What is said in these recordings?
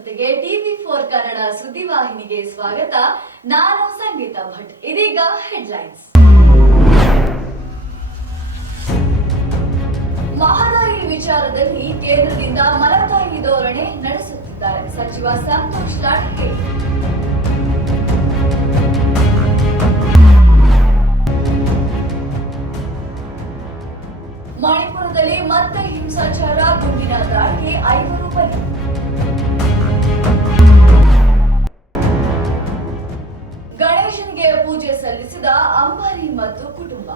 ಜೊತೆಗೆ ಟಿವಿ4 ಕನ್ನಡ ಸುದ್ದಿವಾಹಿನಿಗೆ ಸ್ವಾಗತ. ನಾನು ಸಂಗೀತ ಭಟ್. ಇದೀಗ ಹೆಡ್ಲೈನ್ಸ್. ಮಹದಾಯಿ ವಿಚಾರದಲ್ಲಿ ಕೇಂದ್ರದಿಂದ ಮಲತಾಯಿ ಧೋರಣೆ ನಡೆಸುತ್ತಿದ್ದಾರೆ ಸಚಿವ ಸಂತೋಷ್ ಲಾಡ್. ಮಣಿಪುರದಲ್ಲಿ ಮತ್ತೆ ಹಿಂಸಾಚಾರ, ಗುಂಡಿನ ದಾಳಿಗೆ 5 ಬಲಿ. ಗಣೇಶನಿಗೆ ಪೂಜೆ ಸಲ್ಲಿಸಿದ ಅಂಬಾನಿ ಮತ್ತು ಕುಟುಂಬ.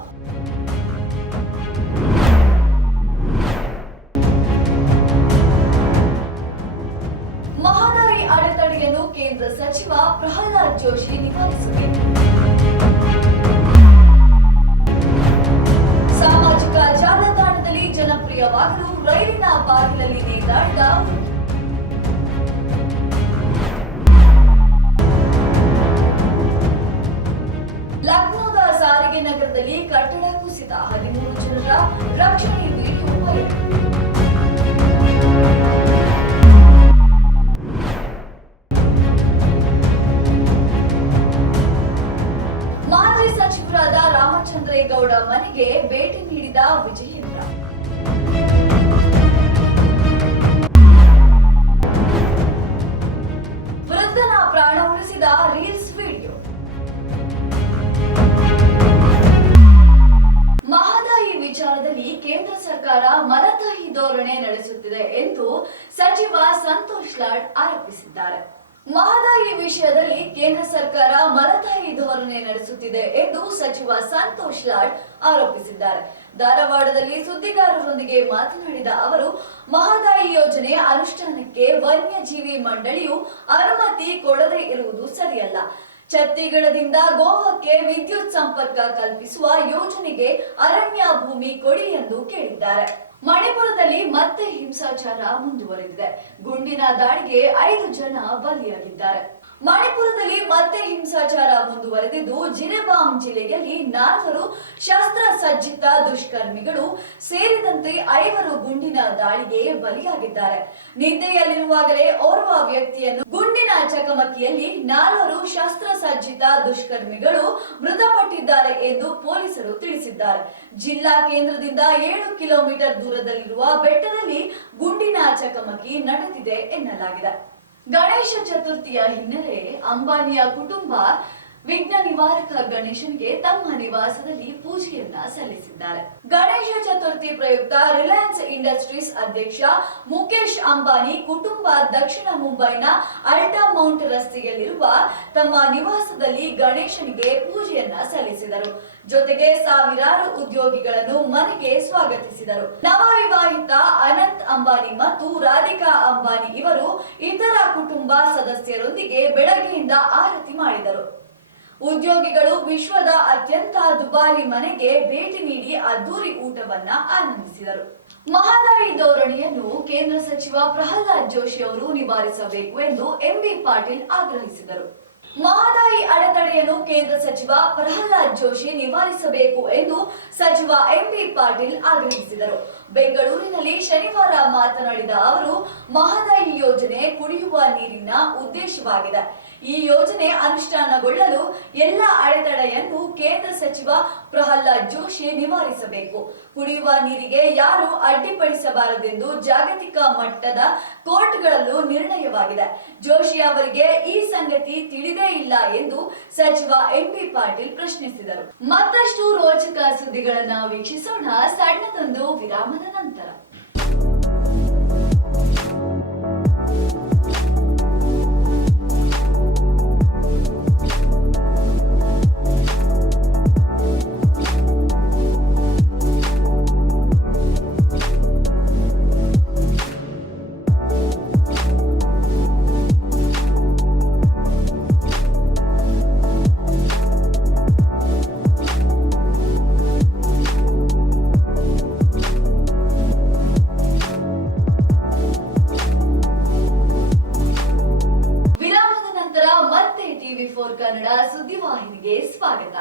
ಮಹದಾಯಿ ಅಡೆತಡೆಯನ್ನು ಕೇಂದ್ರ ಸಚಿವ ಪ್ರಹ್ಲಾದ್ ಜೋಶಿ ನಿವಾರಿಸಬೇಕು. ಸಾಮಾಜಿಕ ಜಾಲತಾಣದಲ್ಲಿ ಜನಪ್ರಿಯವಾಗಲು ರೈಲಿನ ಬಾಗಿಲಲ್ಲಿ ನೇತಾಡಿದ ಲಕ್ನೋದ ಸಾರಿಗೆ ನಗರದಲ್ಲಿ ಕಟ್ಟಡ ಕುಸಿತ, 13 ಜನರ ರಕ್ಷಣೆ ವಿಡಿಯೋ ವೈರಲ್. ಮಾಜಿ ಸಚಿವರಾದ ರಾಮಚಂದ್ರೇಗೌಡ ಮನೆಗೆ ಭೇಟಿ ನೀಡಿದ ವಿಜಯೇಂದ್ರ. ವೃದ್ಧನ ಪ್ರಾಣ ಉಳಿಸಿದ ರೀಲ್ಸ್ ವಿಡಿಯೋ. ಮಹದಾಯಿ ವಿಚಾರದಲ್ಲಿ ಕೇಂದ್ರ ಸರ್ಕಾರ ಮಲತಾಯಿ ಧೋರಣೆ ನಡೆಸುತ್ತಿದೆ ಎಂದು ಸಚಿವ ಸಂತೋಷ್ ಲಾಡ್ ಆರೋಪಿಸಿದ್ದಾರೆ. ಮಹದಾಯಿ ವಿಷಯದಲ್ಲಿ ಕೇಂದ್ರ ಸರ್ಕಾರ ಮಲತಾಯಿ ಧೋರಣೆ ನಡೆಸುತ್ತಿದೆ ಎಂದು ಸಚಿವ ಸಂತೋಷ್ ಲಾಡ್ ಆರೋಪಿಸಿದ್ದಾರೆ. ಧಾರವಾಡದಲ್ಲಿ ಸುದ್ದಿಗಾರರೊಂದಿಗೆ ಮಾತನಾಡಿದ ಅವರು, ಮಹದಾಯಿ ಯೋಜನೆ ಅನುಷ್ಠಾನಕ್ಕೆ ವನ್ಯಜೀವಿ ಮಂಡಳಿಯು ಅನುಮತಿ ಕೊಡದೇ ಇರುವುದು ಸರಿಯಲ್ಲ. ಛತ್ತೀಸ್ಗಢದಿಂದ ಗೋವಾಕ್ಕೆ ವಿದ್ಯುತ್ ಸಂಪರ್ಕ ಕಲ್ಪಿಸುವ ಯೋಜನೆಗೆ ಅರಣ್ಯ ಭೂಮಿ ಕೊಡಿ ಎಂದು ಕೇಳಿದ್ದಾರೆ. ಮಣಿಪುರದಲ್ಲಿ ಮತ್ತೆ ಹಿಂಸಾಚಾರ ಮುಂದುವರೆದಿದೆ. ಗುಂಡಿನ ದಾಳಿಗೆ 5 ಜನ ಬಲಿಯಾಗಿದ್ದಾರೆ. ಮಣಿಪುರದಲ್ಲಿ ಮತ್ತೆ ಹಿಂಸಾಚಾರ ಮುಂದುವರೆದಿದ್ದು, ಜಿನೆಬಾಮ್ ಜಿಲ್ಲೆಯಲ್ಲಿ 4 ಶಸ್ತ್ರಸಜ್ಜಿತ ದುಷ್ಕರ್ಮಿಗಳು ಸೇರಿದಂತೆ 5 ಗುಂಡಿನ ದಾಳಿಗೆ ಬಲಿಯಾಗಿದ್ದಾರೆ. ನಿದ್ದೆಯಲ್ಲಿರುವಾಗಲೇ ಓರ್ವ ವ್ಯಕ್ತಿಯನ್ನು ಗುಂಡಿನ ಚಕಮಕಿಯಲ್ಲಿ 4 ಶಸ್ತ್ರಸಜ್ಜಿತ ದುಷ್ಕರ್ಮಿಗಳು ಮೃತಪಟ್ಟಿದ್ದಾರೆ ಎಂದು ಪೊಲೀಸರು ತಿಳಿಸಿದ್ದಾರೆ. ಜಿಲ್ಲಾ ಕೇಂದ್ರದಿಂದ 7 ಕಿಲೋಮೀಟರ್ ದೂರದಲ್ಲಿರುವ ಬೆಟ್ಟದಲ್ಲಿ ಗುಂಡಿನ ಚಕಮಕಿ ನಡೆದಿದೆ ಎನ್ನಲಾಗಿದೆ. ಗಣೇಶ ಚತುರ್ಥಿಯ ಹಿನ್ನೆಲೆ ಅಂಬಾನಿಯ ಕುಟುಂಬ ವಿಘ್ನ ನಿವಾರಕ ಗಣೇಶನಿಗೆ ತಮ್ಮ ನಿವಾಸದಲ್ಲಿ ಪೂಜೆಯನ್ನ ಸಲ್ಲಿಸಿದ್ದಾರೆ. ಗಣೇಶ ಚತುರ್ಥಿ ಪ್ರಯುಕ್ತ ರಿಲಯನ್ಸ್ ಇಂಡಸ್ಟ್ರೀಸ್ ಅಧ್ಯಕ್ಷ ಮುಕೇಶ್ ಅಂಬಾನಿ ಕುಟುಂಬ ದಕ್ಷಿಣ ಮುಂಬೈನ ಅಲ್ಟಾ ಮೌಂಟ್ ರಸ್ತೆಯಲ್ಲಿರುವ ತಮ್ಮ ನಿವಾಸದಲ್ಲಿ ಗಣೇಶನಿಗೆ ಪೂಜೆಯನ್ನ ಸಲ್ಲಿಸಿದರು. ಜೊತೆಗೆ ಸಾವಿರಾರು ಉದ್ಯೋಗಿಗಳನ್ನು ಮನೆಗೆ ಸ್ವಾಗತಿಸಿದರು. ನವವಿವಾಹಿತ ಅನಂತ್ ಅಂಬಾನಿ ಮತ್ತು ರಾಧಿಕಾ ಅಂಬಾನಿ ಇವರು ಇತರ ಕುಟುಂಬ ಸದಸ್ಯರೊಂದಿಗೆ ಬೆಳಗ್ಗೆಯಿಂದ ಆರತಿ ಮಾಡಿದರು. ಉದ್ಯೋಗಿಗಳು ವಿಶ್ವದ ಅತ್ಯಂತ ದುಬಾರಿ ಮನೆಗೆ ಭೇಟಿ ನೀಡಿ ಅದ್ದೂರಿ ಊಟವನ್ನ ಆನಂದಿಸಿದರು. ಮಹದಾಯಿ ಧೋರಣೆಯನ್ನು ಕೇಂದ್ರ ಸಚಿವ ಪ್ರಹ್ಲಾದ್ ಜೋಶಿ ಅವರು ನಿವಾರಿಸಬೇಕು ಎಂದು ಎಂಬಿ ಪಾಟೀಲ್ ಆಗ್ರಹಿಸಿದರು. ಮಹದಾಯಿ ಅಡೆತಡೆಯನ್ನು ಕೇಂದ್ರ ಸಚಿವ ಪ್ರಹ್ಲಾದ್ ಜೋಶಿ ನಿವಾರಿಸಬೇಕು ಎಂದು ಸಚಿವ ಎಂಬಿ ಪಾಟೀಲ್ ಆಗ್ರಹಿಸಿದರು. ಬೆಂಗಳೂರಿನಲ್ಲಿ ಶನಿವಾರ ಮಾತನಾಡಿದ ಅವರು, ಮಹದಾಯಿ ಯೋಜನೆ ಕುಡಿಯುವ ನೀರಿನ ಉದ್ದೇಶವಾಗಿದೆ. ಈ ಯೋಜನೆ ಅನುಷ್ಠಾನಗೊಳ್ಳಲು ಎಲ್ಲ ಅಡೆತಡೆಯನ್ನು ಕೇಂದ್ರ ಸಚಿವ ಪ್ರಹ್ಲಾದ್ ಜೋಶಿ ನಿವಾರಿಸಬೇಕು. ಕುಡಿಯುವ ನೀರಿಗೆ ಯಾರು ಅಡ್ಡಿಪಡಿಸಬಾರದೆಂದು ಜಾಗತಿಕ ಮಟ್ಟದ ಕೋರ್ಟ್ಗಳಲ್ಲೂ ನಿರ್ಣಯವಾಗಿದೆ. ಜೋಶಿ ಅವರಿಗೆ ಈ ಸಂಗತಿ ತಿಳಿದೇ ಇಲ್ಲ ಎಂದು ಸಚಿವ ಎಂಬಿ ಪಾಟೀಲ್ ಪ್ರಶ್ನಿಸಿದರು. ಮತ್ತಷ್ಟು ರೋಚಕ ಸುದ್ದಿಗಳನ್ನ ವೀಕ್ಷಿಸೋಣ ಸಣ್ಣದೊಂದು ವಿರಾಮದ ನಂತರ. ಟಿವಿ4 ಕನ್ನಡ ಸುದ್ದಿವಾಹಿನಿಗೆ ಸ್ವಾಗತ.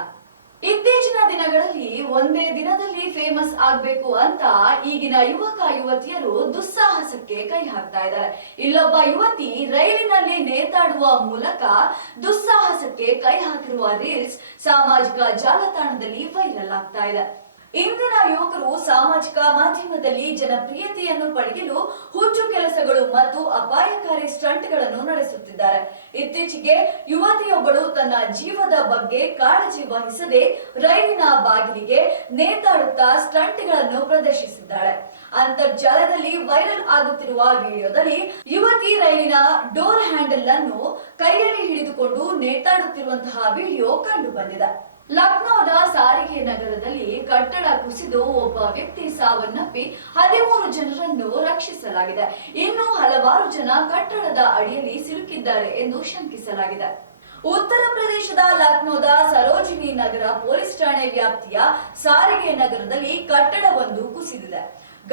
ಇತ್ತೀಚಿನ ದಿನಗಳಲ್ಲಿ ಒಂದೇ ದಿನದಲ್ಲಿ ಫೇಮಸ್ ಆಗ್ಬೇಕು ಅಂತ ಈಗಿನ ಯುವಕ ಯುವತಿಯರು ದುಸ್ಸಾಹಸಕ್ಕೆ ಕೈ ಹಾಕ್ತಾ ಇದ್ದಾರೆ. ಇಲ್ಲೊಬ್ಬ ಯುವತಿ ರೈಲಿನಲ್ಲಿ ನೇತಾಡುವ ಮೂಲಕ ದುಸ್ಸಾಹಸಕ್ಕೆ ಕೈ ಹಾಕಿರುವ ರೀಲ್ಸ್ ಸಾಮಾಜಿಕ ಜಾಲತಾಣದಲ್ಲಿ ವೈರಲ್ ಆಗ್ತಾ ಇದೆ. ಇಂದಿನ ಯುವಕರು ಸಾಮಾಜಿಕ ಮಾಧ್ಯಮದಲ್ಲಿ ಜನಪ್ರಿಯತೆಯನ್ನು ಪಡೆಯಲು ಹುಚ್ಚು ಕೆಲಸಗಳು ಮತ್ತು ಅಪಾಯಕಾರಿ ಸ್ಟಂಟ್ಗಳನ್ನು ನಡೆಸುತ್ತಿದ್ದಾರೆ. ಇತ್ತೀಚೆಗೆ ಯುವತಿಯೊಬ್ಬಳು ತನ್ನ ಜೀವದ ಬಗ್ಗೆ ಕಾಳಜಿ ವಹಿಸದೆ ರೈಲಿನ ಬಾಗಿಲಿಗೆ ನೇತಾಡುತ್ತಾ ಸ್ಟಂಟ್ಗಳನ್ನು ಪ್ರದರ್ಶಿಸಿದ್ದಾಳೆ. ಅಂತರ್ಜಾಲದಲ್ಲಿ ವೈರಲ್ ಆಗುತ್ತಿರುವ ವಿಡಿಯೋದಲ್ಲಿ ಯುವತಿ ರೈಲಿನ ಡೋರ್ ಹ್ಯಾಂಡಲ್ ಅನ್ನು ಕೈಯಲ್ಲಿ ಹಿಡಿದುಕೊಂಡು ನೇತಾಡುತ್ತಿರುವಂತಹ ವಿಡಿಯೋ ಕಂಡು ಬಂದಿದೆ. ಲಕ್ನೋದ ಸಾರಿಗೆ ನಗರದಲ್ಲಿ ಕಟ್ಟಡ ಕುಸಿದು ಒಬ್ಬ ವ್ಯಕ್ತಿ ಸಾವನ್ನಪ್ಪಿ 13 ಜನರನ್ನು ರಕ್ಷಿಸಲಾಗಿದೆ. ಇನ್ನು ಹಲವಾರು ಜನ ಕಟ್ಟಡದ ಅಡಿಯಲ್ಲಿ ಸಿಲುಕಿದ್ದಾರೆ ಎಂದು ಶಂಕಿಸಲಾಗಿದೆ. ಉತ್ತರ ಪ್ರದೇಶದ ಲಕ್ನೋದ ಸರೋಜಿನಿ ನಗರ ಪೊಲೀಸ್ ಠಾಣೆ ವ್ಯಾಪ್ತಿಯ ಸಾರಿಗೆ ನಗರದಲ್ಲಿ ಕಟ್ಟಡವೊಂದು ಕುಸಿದಿದೆ.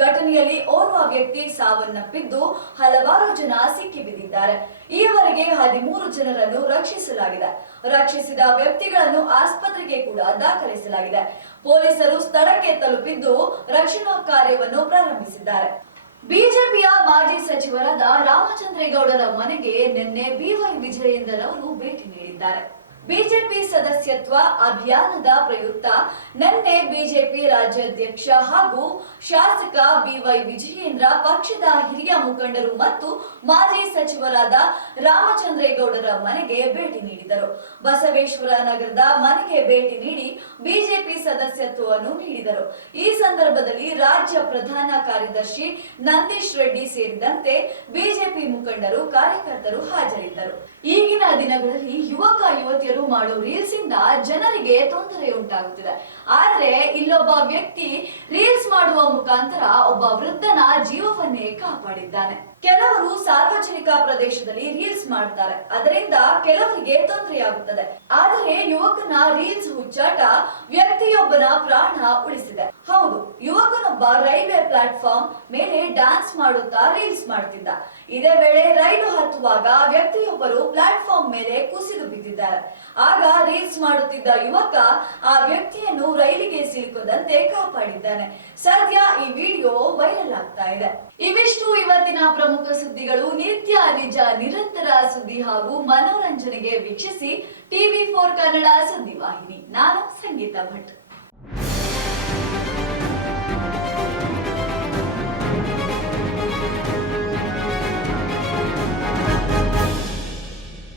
ಘಟನೆಯಲ್ಲಿ ಓರ್ವ ವ್ಯಕ್ತಿ ಸಾವನ್ನಪ್ಪಿದ್ದು ಹಲವಾರು ಜನ ಸಿಕ್ಕಿಬಿದ್ದಿದ್ದಾರೆ. ಈವರೆಗೆ 13 ಜನರನ್ನು ರಕ್ಷಿಸಲಾಗಿದೆ. ರಕ್ಷಿಸಿದ ವ್ಯಕ್ತಿಗಳನ್ನು ಆಸ್ಪತ್ರೆಗೆ ಕೂಡ ದಾಖಲಿಸಲಾಗಿದೆ. ಪೊಲೀಸರು ಸ್ಥಳಕ್ಕೆ ತಲುಪಿದ್ದು ರಕ್ಷಣಾ ಕಾರ್ಯವನ್ನು ಪ್ರಾರಂಭಿಸಿದ್ದಾರೆ. ಬಿಜೆಪಿಯ ಮಾಜಿ ಸಚಿವರಾದ ರಾಮಚಂದ್ರೇಗೌಡರ ಮನೆಗೆ ನಿನ್ನೆ ಬಿವೈ ವಿಜಯೇಂದರ್ ಅವರು ಭೇಟಿ ನೀಡಿದ್ದಾರೆ. ಬಿಜೆಪಿ ಸದಸ್ಯತ್ವ ಅಭಿಯಾನದ ಪ್ರಯುಕ್ತ ನಿನ್ನೆ ಬಿಜೆಪಿ ರಾಜ್ಯಾಧ್ಯಕ್ಷ ಹಾಗೂ ಶಾಸಕ ಬಿವೈ ವಿಜಯೇಂದ್ರ ಪಕ್ಷದ ಹಿರಿಯ ಮುಖಂಡರು ಮತ್ತು ಮಾಜಿ ಸಚಿವರಾದ ರಾಮಚಂದ್ರೇಗೌಡರ ಮನೆಗೆ ಭೇಟಿ ನೀಡಿದರು. ಬಸವೇಶ್ವರ ನಗರದ ಮನೆಗೆ ಭೇಟಿ ನೀಡಿ ಬಿಜೆಪಿ ಸದಸ್ಯತ್ವವನ್ನು ನೀಡಿದರು. ಈ ಸಂದರ್ಭದಲ್ಲಿ ರಾಜ್ಯ ಪ್ರಧಾನ ಕಾರ್ಯದರ್ಶಿ ನಂದೀಶ್ ರೆಡ್ಡಿ ಸೇರಿದಂತೆ ಬಿಜೆಪಿ ಮುಖಂಡರು ಕಾರ್ಯಕರ್ತರು ಹಾಜರಿದ್ದರು. ಈಗಿನ ದಿನಗಳಲ್ಲಿ ಯುವಕ ಯುವತಿಯರು ಮಾಡೋ ರೀಲ್ಸ್ ಇಂದ ಜನರಿಗೆ ತೊಂದರೆ ಉಂಟಾಗುತ್ತಿದೆ. ಆದ್ರೆ ಇಲ್ಲೊಬ್ಬ ವ್ಯಕ್ತಿ ರೀಲ್ಸ್ ಮಾಡುವ ಮುಖಾಂತರ ಒಬ್ಬ ವೃದ್ಧನ ಜೀವವನ್ನೇ ಕಾಪಾಡಿದ್ದಾನೆ. ಕೆಲವರು ಸಾರ್ವಜನಿಕ ಪ್ರದೇಶದಲ್ಲಿ ರೀಲ್ಸ್ ಮಾಡ್ತಾರೆ, ಅದರಿಂದ ಕೆಲವರಿಗೆ ತೊಂದರೆಯಾಗುತ್ತದೆ. ಆದರೆ ಯುವಕನ ರೀಲ್ಸ್ ಹುಚ್ಚಾಟ ವ್ಯಕ್ತಿಯೊಬ್ಬನ ಪ್ರಾಣ ಉಳಿಸಿದೆ. ಹೌದು, ಯುವಕನೊಬ್ಬ ರೈಲ್ವೆ ಪ್ಲಾಟ್ಫಾರ್ಮ್ ಮೇಲೆ ಡ್ಯಾನ್ಸ್ ಮಾಡುತ್ತಾ ರೀಲ್ಸ್ ಮಾಡುತ್ತಿದ್ದ. ಇದೇ ವೇಳೆ ರೈಲು ಹತ್ತುವಾಗ ವ್ಯಕ್ತಿಯೊಬ್ಬರು ಪ್ಲಾಟ್ಫಾರ್ಮ್ ಮೇಲೆ ಕುಸಿದು ಬಿದ್ದಿದ್ದಾರೆ. ಆಗ ರೀಲ್ಸ್ ಮಾಡುತ್ತಿದ್ದ ಯುವಕ ಆ ವ್ಯಕ್ತಿಯನ್ನು ರೈಲಿಗೆ ಸಿಲುಕದಂತೆ ಕಾಪಾಡಿದ್ದಾನೆ. ಸದ್ಯ ಈ ವಿಡಿಯೋ ವೈರಲ್ ಆಗ್ತಾ ಇದೆ. ಇವಿಷ್ಟು ಇವತ್ತಿನ ಪ್ರಮುಖ ಸುದ್ದಿಗಳು. ನಿತ್ಯ ನಿಜ ನಿರಂತರ ಸುದ್ದಿ ಹಾಗೂ ಮನೋರಂಜನೆಗೆ ವೀಕ್ಷಿಸಿ ಟಿವಿ4 ಕನ್ನಡ ಸುದ್ದಿವಾಹಿನಿ. ನಾನು ಸಂಗೀತಾ ಭಟ್.